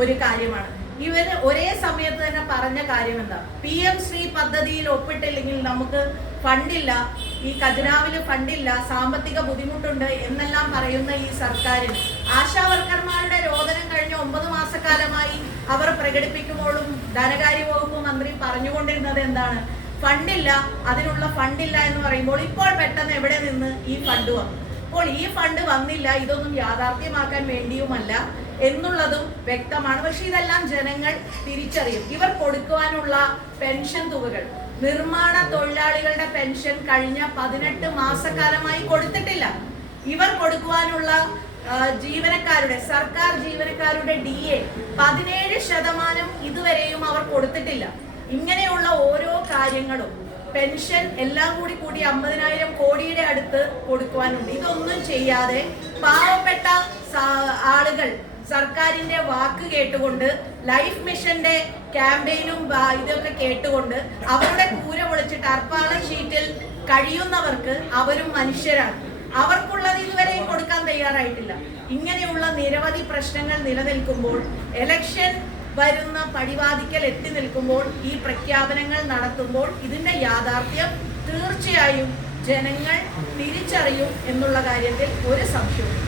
ഒരു കാര്യമാണ്. ഇവര് ഒരേ സമയത്ത് തന്നെ പറഞ്ഞ കാര്യം എന്താ, PM ശ്രീ പദ്ധതിയിൽ ഒപ്പിട്ടില്ലെങ്കിൽ നമുക്ക് ഫണ്ടില്ല, ഈ ഖജനാവില് ഫണ്ടില്ല, സാമ്പത്തിക ബുദ്ധിമുട്ടുണ്ട് എന്നെല്ലാം പറയുന്ന ഈ സർക്കാരിന് ആശാ വർക്കർമാരുടെ രോദനം കഴിഞ്ഞ 9 മാസക്കാലമായി അവർ പ്രകടിപ്പിക്കുമ്പോഴും ധനകാര്യ വകുപ്പ് മന്ത്രി പറഞ്ഞുകൊണ്ടിരുന്നത് എന്താണ്? ഫണ്ടില്ല, അതിനുള്ള ഫണ്ടില്ല എന്ന് പറയുമ്പോൾ ഇപ്പോൾ പെട്ടെന്ന് എവിടെ നിന്ന് ഈ ഫണ്ട് വന്നു? അപ്പോൾ ഈ ഫണ്ട് വന്നില്ല, ഇതൊന്നും യാഥാർത്ഥ്യമാക്കാൻ വേണ്ടിയുമല്ല എന്നുള്ളതും വ്യക്തമാണ്. പക്ഷെ ഇതെല്ലാം ജനങ്ങൾ തിരിച്ചറിയും. ഇവർ കൊടുക്കുവാനുള്ള പെൻഷൻ തുകകൾ, നിർമ്മാണ തൊഴിലാളികളുടെ പെൻഷൻ കഴിഞ്ഞ 18 മാസക്കാലമായി കൊടുത്തിട്ടില്ല. ഇവർ കൊടുക്കുവാനുള്ള ജീവനക്കാരുടെ, സർക്കാർ ജീവനക്കാരുടെ DA 17% ഇതുവരെയും അവർ കൊടുത്തിട്ടില്ല. ഇങ്ങനെയുള്ള ഓരോ കാര്യങ്ങളും, പെൻഷൻ എല്ലാം കൂടി 50,000 കോടിയുടെ അടുത്ത് കൊടുക്കുവാനുണ്ട്. ഇതൊന്നും ചെയ്യാതെ പാവപ്പെട്ട ആളുകൾ സർക്കാരിന്റെ വാക്ക് കേട്ടുകൊണ്ട്, ലൈഫ് മിഷന്റെ ക്യാമ്പയിനും ഇതൊക്കെ കേട്ടുകൊണ്ട് അവരുടെ കൂര പൊളിച്ചിട്ട് അർപ്പാള ഷീറ്റിൽ കഴിയുന്നവർക്ക് അവരും മനുഷ്യരാണ്. അവർക്കുള്ളത് ഇതുവരെയും കൊടുക്കാൻ തയ്യാറായിട്ടില്ല. ഇങ്ങനെയുള്ള നിരവധി പ്രശ്നങ്ങൾ നിലനിൽക്കുമ്പോൾ, എലക്ഷൻ വരുന്ന പടിവാതിക്കൽ എത്തി നിൽക്കുമ്പോൾ, ഈ പ്രഖ്യാപനങ്ങൾ നടത്തുമ്പോൾ ഇതിന്റെ യാഥാർത്ഥ്യം തീർച്ചയായും ജനങ്ങൾ തിരിച്ചറിയും എന്നുള്ള കാര്യത്തിൽ ഒരു സംശയവും